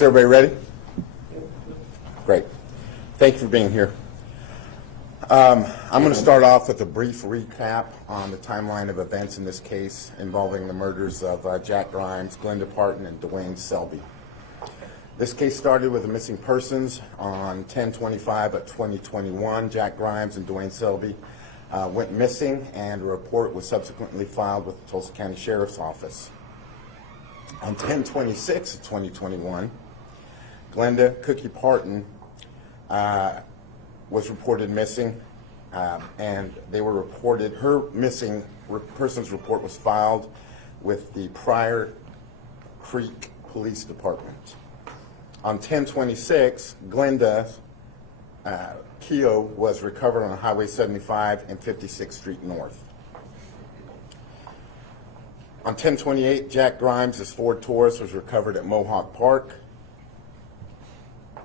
Is everybody ready? Great. Thank you for being here. I'm going to start off with a brief recap on the timeline of events in this case involving the murders of Jack Grimes, Glenda Parton, and Dewayne Selby. This case started with the missing persons on 10/25 of 2021. Jack Grimes and Dewayne Selby went missing, and a report was subsequently filed with the Tulsa County Sheriff's Office. On 10/26 of 2021, Glenda Cookie Parton was reported missing, and they were reported, her missing persons report was filed with the Pryor Creek Police Department. On 10/26, Glenda Keogh was recovered on Highway 75 and 56th Street North. On 10/28, Jack Grimes' Ford Taurus was recovered at Mohawk Park.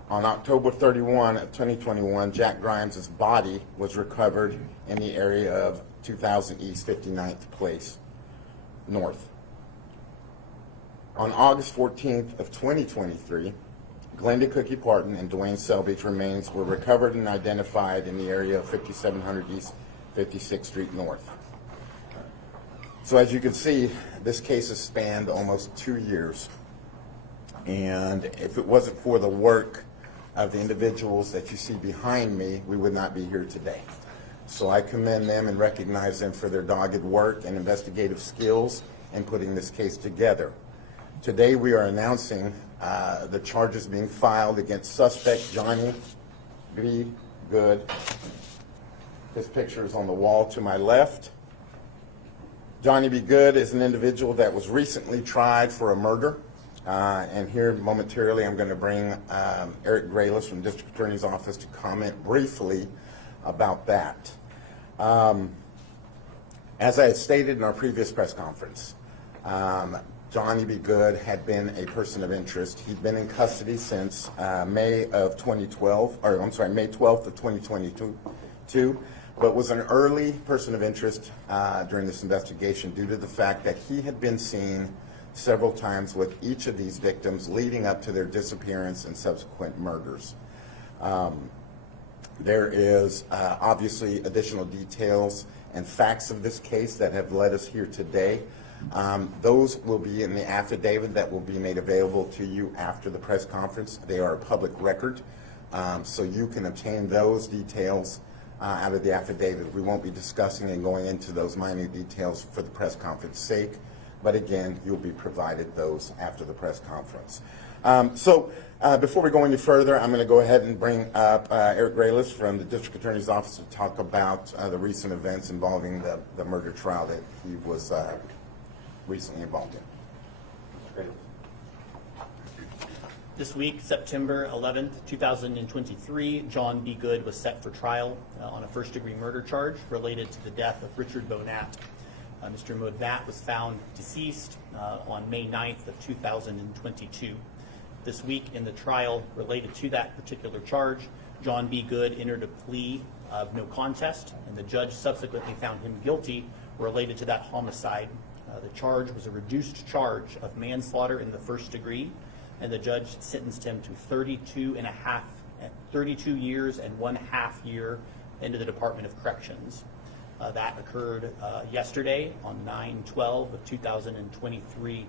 On October 31 of 2021, Jack Grimes' body was recovered in the area of 2000 East 59th Place North. On August 14th of 2023, Glenda Cookie Parton and Dewayne Selby's remains were recovered and identified in the area of 5700 East 56th Street North. So as you can see, this case has spanned almost 2 years. And if it wasn't for the work of the individuals that you see behind me, we would not be here today. So I commend them and recognize them for their dogged work and investigative skills in putting this case together. Today we are announcing the charges being filed against suspect Johnny B. Good. His picture is on the wall to my left. Johnny B. Good is an individual that was recently tried for a murder. And here momentarily I'm going to bring Eric Graylis from District Attorney's Office to comment briefly about that. As I had stated in our previous press conference, Johnny B. Good had been a person of interest. He'd been in custody since May 12th of 2022, but was an early person of interest during this investigation due to the fact that he had been seen several times with each of these victims leading up to their disappearance and subsequent murders. There is obviously additional details and facts of this case that have led us here today. Those will be in the affidavit that will be made available to you after the press conference. They are a public record, so you can obtain those details out of the affidavit. We won't be discussing and going into those minor details for the press conference sake, but again, you'll be provided those after the press conference. Before we go any further, I'm going to go ahead and bring up Eric Graylis from the District Attorney's Office to talk about the recent events involving the murder trial that he was recently involved in. Great. This week, September 11th, 2023, John B. Good was set for trial on a first-degree murder charge related to the death of Richard Bonat. Mr. Bonat was found deceased on May 9th of 2022. This week, in the trial related to that particular charge, John B. Good entered a plea of no contest, and the judge subsequently found him guilty related to that homicide. The charge was a reduced charge of manslaughter in the first degree, and the judge sentenced him to 32 years and 1/2 year into the Department of Corrections. That occurred yesterday on 9/12 of 2023.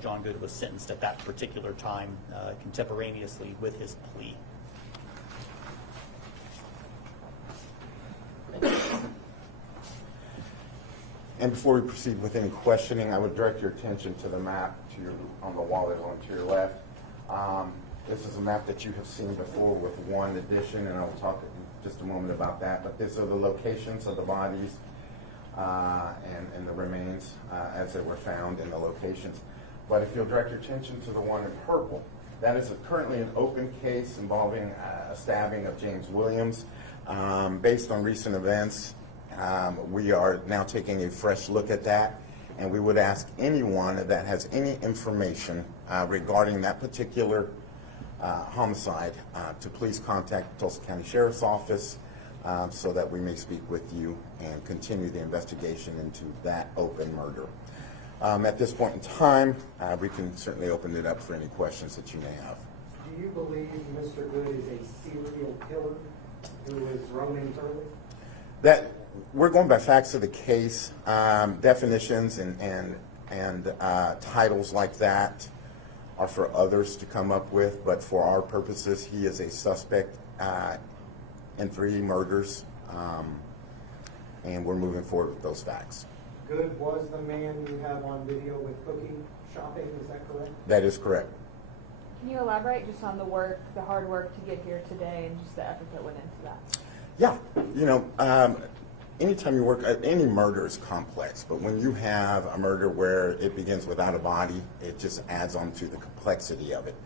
John Good was sentenced at that particular time contemporaneously with his plea. And before we proceed with any questioning, I would direct your attention to the map on the wall that's on to your left. This is a map that you have seen before with one addition, and I'll talk in just a moment about that. But these are the locations of the bodies and the remains as they were found in the locations. But if you'll direct your attention to the one in purple, that is currently an open case involving a stabbing of James Williams. Based on recent events, we are now taking a fresh look at that, and we would ask anyone that has any information regarding that particular homicide to please contact the Tulsa County Sheriff's Office so that we may speak with you and continue the investigation into that open murder. At this point in time, we can certainly open it up for any questions that you may have. you believe Mr. Good is a serial killer who is roaming Turley? That we're going by facts of the case. Definitions and titles like that are for others to come up with, but for our purposes, he is a suspect in 3 murders, and we're moving forward with those facts. Good was the man you have on video with cookie shopping, is that correct? That is correct. Can you elaborate just on the work, the hard work to get here today and just the effort that went into that? Yeah, anytime you work, any murder is complex, but when you have a murder where it begins without a body, it just adds on to the complexity of it.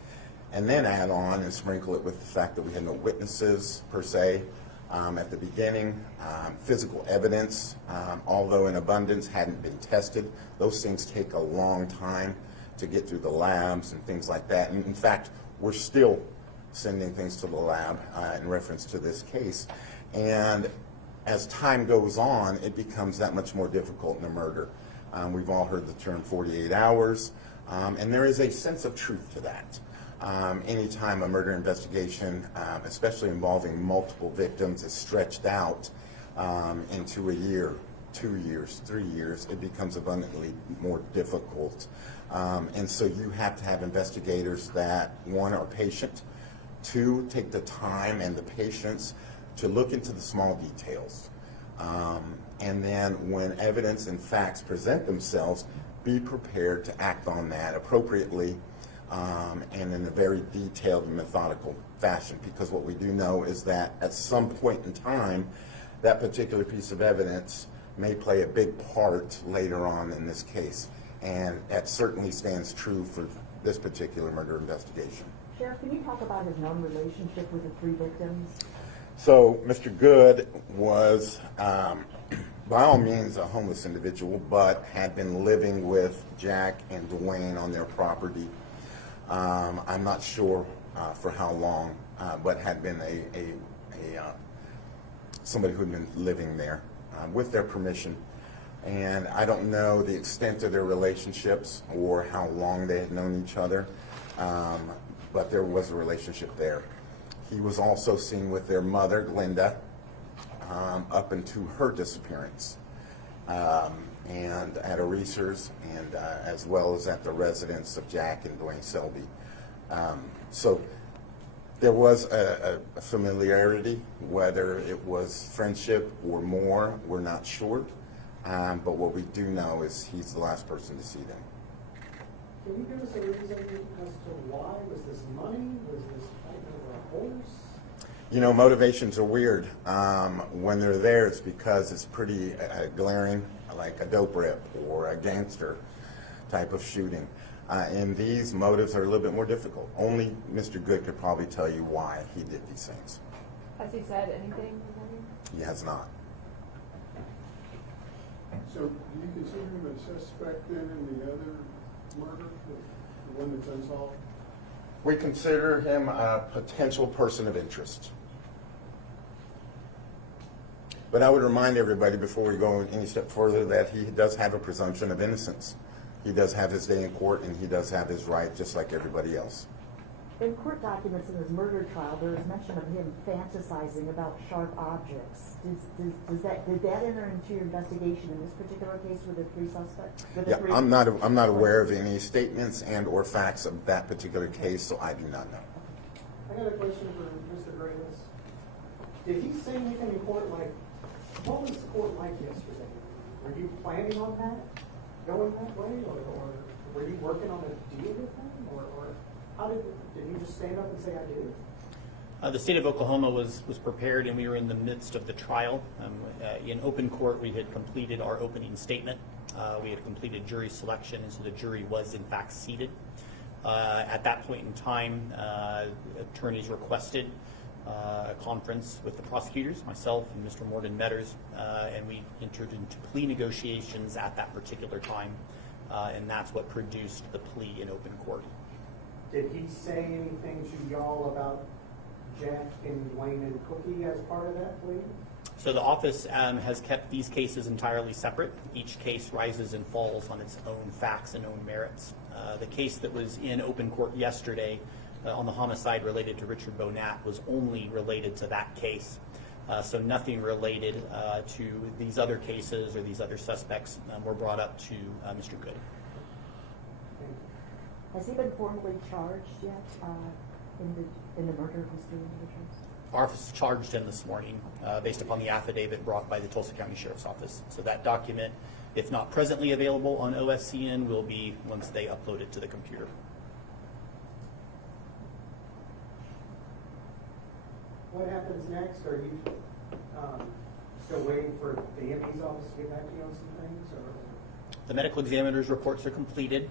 And then add on and sprinkle it with the fact that we had no witnesses per se at the beginning. Physical evidence, although in abundance, hadn't been tested. Those things take a long time to get through the labs and things like that. And in fact, we're still sending things to the lab in reference to this case. And as time goes on, it becomes that much more difficult in a murder. We've all heard the term 48 hours, and there is a sense of truth to that. Anytime a murder investigation, especially involving multiple victims, is stretched out into a year, 2 years, 3 years, it becomes abundantly more difficult. And so you have to have investigators that, 1, are patient, 2, take the time and the patience to look into the small details. And then when evidence and facts present themselves, be prepared to act on that appropriately and in a very detailed and methodical fashion. Because what we do know is that at some point in time, that particular piece of evidence may play a big part later on in this case. And that certainly stands true for this particular murder investigation. Sheriff, can you talk about his known relationship with the 3 victims? So Mr. Good was, by all means, a homeless individual, but had been living with Jack and Dewayne on their property. I'm not sure for how long, but had been somebody who had been living there with their permission. And I don't know the extent of their relationships or how long they had known each other, but there was a relationship there. He was also seen with their mother, Glenda, up into her disappearance, and at Oreser's, and as well as at the residence of Jack and Dewayne Selby. So there was a familiarity, whether it was friendship or more, we're not sure. But what we do know is he's the last person to see them. Can you give us a reason as to why? Was this money? Was this fighting over a horse? You know, motivations are weird. When they're there, it's because it's pretty glaring, like a dope rip or a gangster type of shooting. And these motives are a little bit more difficult. Only Mr. Good could probably tell you why he did these things. Has he said anything? He has not. So do you consider him a suspect then in the other murder, the one that's unsolved? We consider him a potential person of interest. But I would remind everybody before we go any step further that he does have a presumption of innocence. He does have his day in court, and he does have his right just like everybody else. In court documents in his murder trial, there is mention of him fantasizing about sharp objects. Did that enter into your investigation in this particular case with the 3 suspects? Yeah, I'm not aware of any statements and or facts of that particular case, so I do not know. I got a question for Mr. Graves. Did he say anything in court like, what was the court like yesterday? Were you planning on that? Going that way? Or were you working on a deal with him? Or how did you just stand up and say, I did? The state of Oklahoma was prepared, and we were in the midst of the trial. In open court, we had completed our opening statement. We had completed jury selection, and so the jury was, in fact, seated. At that point in time, attorneys requested a conference with the prosecutors, myself and Mr. Morgan Metters, and we entered into plea negotiations at that particular time, and that's what produced the plea in open court. Did he say anything to y'all about Jack and Dewayne and Cookie as part of that plea? So the office has kept these cases entirely separate. Each case rises and falls on its own facts and own merits. The case that was in open court yesterday on the homicide related to Richard Bonat was only related to that case. So nothing related to these other cases or these other suspects were brought up to Mr. Good. Has he been formally charged yet in the murder of these 3 individuals? Our office charged him this morning based upon the affidavit brought by the Tulsa County Sheriff's Office. So that document, if not presently available on OSCN, will be once they upload it to the computer. What happens next? Are you still waiting for the MP's office to get back to you on some things, or? The medical examiner's reports are completed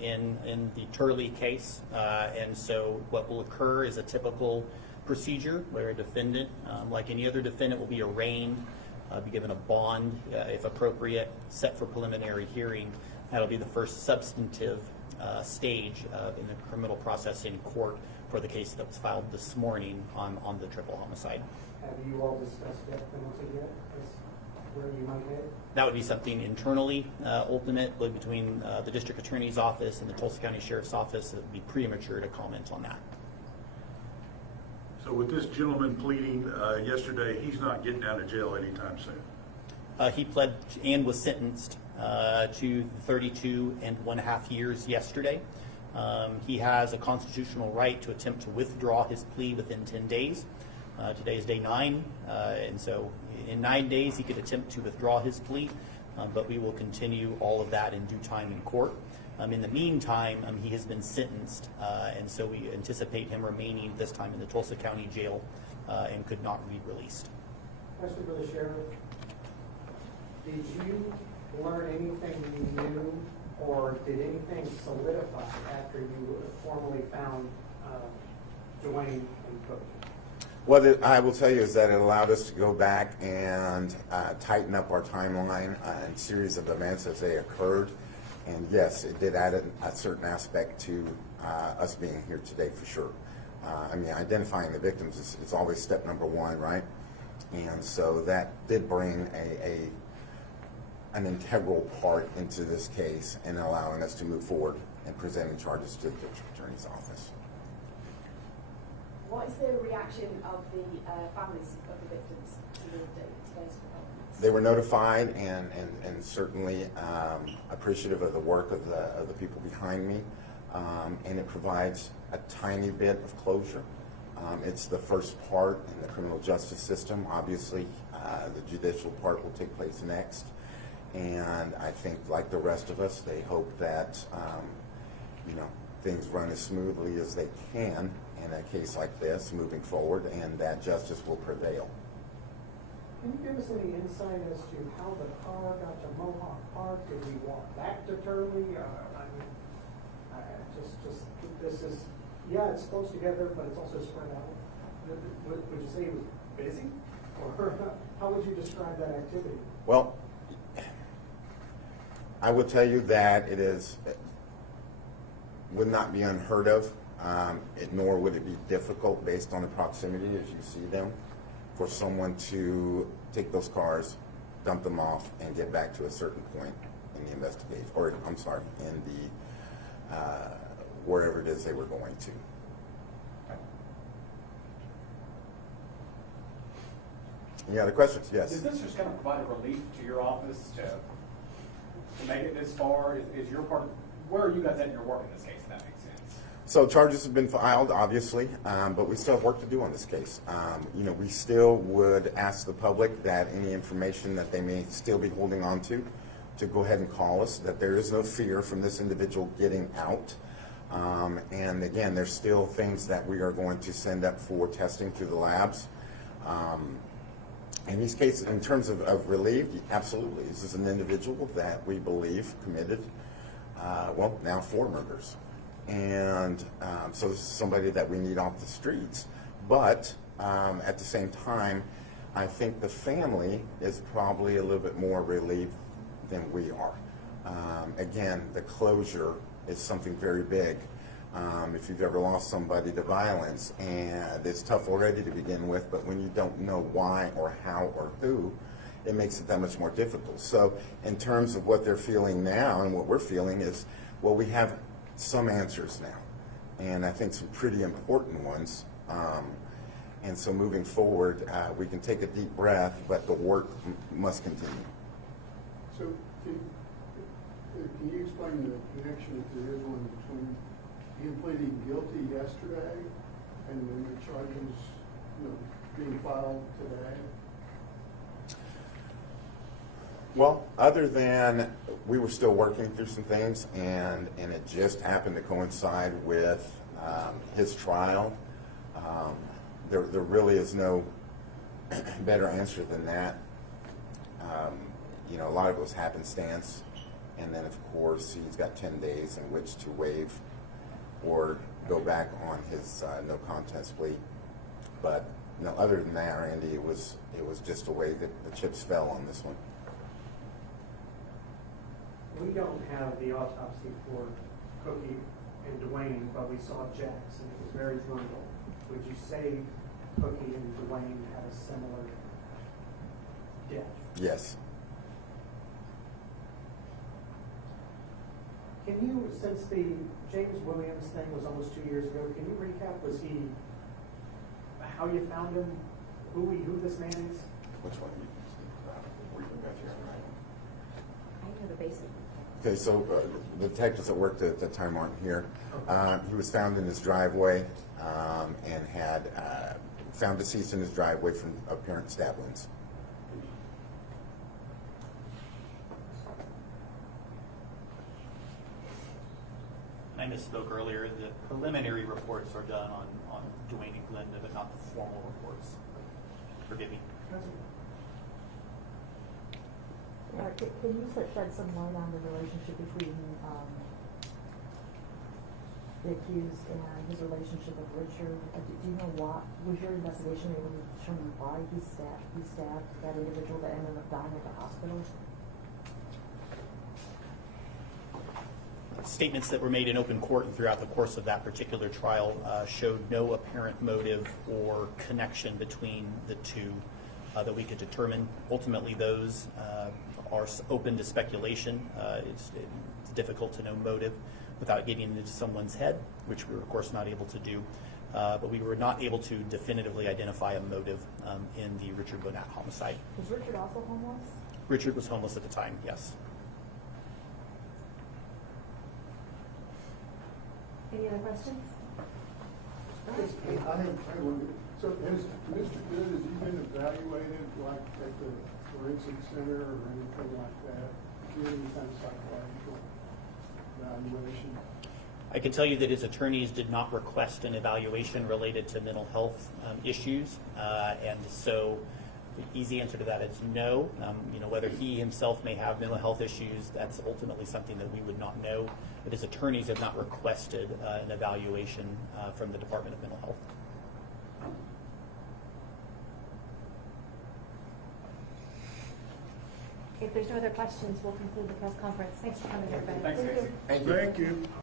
in the Turley case, and so what will occur is a typical procedure where a defendant, like any other defendant, will be arraigned, be given a bond, if appropriate, set for preliminary hearing. That'll be the first substantive stage in the criminal process in court for the case that was filed this morning on the triple homicide. Have you all discussed death penalty yet? Where you might head? That would be something internally, ultimately between the district attorney's office and the Tulsa County Sheriff's Office. It would be premature to comment on that. So with this gentleman pleading yesterday, he's not getting out of jail anytime soon? He pled and was sentenced to 32.5 years yesterday. He has a constitutional right to attempt to withdraw his plea within 10 days. Today is day 9, and so in 9 days he could attempt to withdraw his plea, but we will continue all of that in due time in court. In the meantime, he has been sentenced, and so we anticipate him remaining this time in the Tulsa County Jail and could not be released. Question for the sheriff. Did you learn anything new, or did anything solidify after you formally found Dewayne and Cook? What I will tell you is that it allowed us to go back and tighten up our timeline and series of events as they occurred. And yes, it did add a certain aspect to us being here today for sure. I mean, identifying the victims is always step number 1, right? And so that did bring an integral part into this case and allowing us to move forward and presenting charges to the district attorney's office. What is the reaction of the families of the victims to today's developments? They were notified and certainly appreciative of the work of the people behind me, and it provides a tiny bit of closure. It's the first part in the criminal justice system. Obviously, the judicial part will take place next, and I think, like the rest of us, they hope that things run as smoothly as they can in a case like this moving forward, and that justice will prevail. Can you give us any insight as to how the car got to Mohawk Park? Did we walk back to Turley? This is, yeah, it's close together, but it's also spread out. Would you say it was busy? Or how would you describe that activity? Well, I would tell you that would not be unheard of, nor would it be difficult based on the proximity as you see them, for someone to take those cars, dump them off, and get back to a certain point in the investigation, or I'm sorry, in the wherever it is they were going to. Any other questions? Yes. Does this just kind of provide a relief to your office to make it this far? Is your part? Where are you guys at in your work in this case? If that makes sense. So charges have been filed, obviously, but we still have work to do on this case. We still would ask the public that any information that they may still be holding on to go ahead and call us, that there is no fear from this individual getting out. And again, there's still things that we are going to send up for testing through the labs. In these cases, in terms of relief, absolutely. This is an individual that we believe committed, now 4 murders. And so this is somebody that we need off the streets. But at the same time, I think the family is probably a little bit more relieved than we are. Again, the closure is something very big. If you've ever lost somebody to violence, and it's tough already to begin with, but when you don't know why or how or who, it makes it that much more difficult. So in terms of what they're feeling now and what we're feeling is, well, we have some answers now. and I think some pretty important ones. And so moving forward, we can take a deep breath, but the work must continue. So can you explain the connection, if there is one, between him pleading guilty yesterday and then the charges, being filed today? Well, other than we were still working through some things, and it just happened to coincide with his trial. There really is no better answer than that. A lot of it was happenstance, and then of course he's got 10 days in which to waive or go back on his no contest plea. But other than that, Randy, it was just a way that the chips fell on this one. We don't have the autopsy for Cookie and Dewayne, but we saw Jack's, and it was very brutal. Would you say Cookie and Dewayne had a similar death? Yes. Can you, since the James Williams thing was almost 2 years ago, can you recap, how you found him, who this man is? Which one? I know the basic. Okay, so the detectives that worked at the time aren't here. He was found in his driveway and had found deceased in his driveway from apparent stab wounds. I misspoke earlier. The preliminary reports are done on Dewayne and Glenda, but not the formal reports. Forgive me. Can you shed some light on the relationship between the accused and his relationship with Richard? Do you know what was your investigation able to determine why he stabbed that individual that ended up dying at the hospital? Statements that were made in open court and throughout the course of that particular trial showed no apparent motive or connection between the two that we could determine. Ultimately, those are open to speculation. It's difficult to know motive without getting into someone's head, which we were, of course, not able to do. But we were not able to definitively identify a motive in the Richard Bonat homicide. Was Richard also homeless? Richard was homeless at the time, yes. Any other questions? I have one. So has Mr. Good, has he been evaluated like at the forensic center or anything like that? Any kind of psychological evaluation? I can tell you that his attorneys did not request an evaluation related to mental health issues, and so the easy answer to that is no. Whether he himself may have mental health issues, that's ultimately something that we would not know. But his attorneys have not requested an evaluation from the Department of Mental Health. If there's no other questions, we'll conclude the press conference. Thanks for coming, everybody. Thanks, Casey. Thank you. Thank you.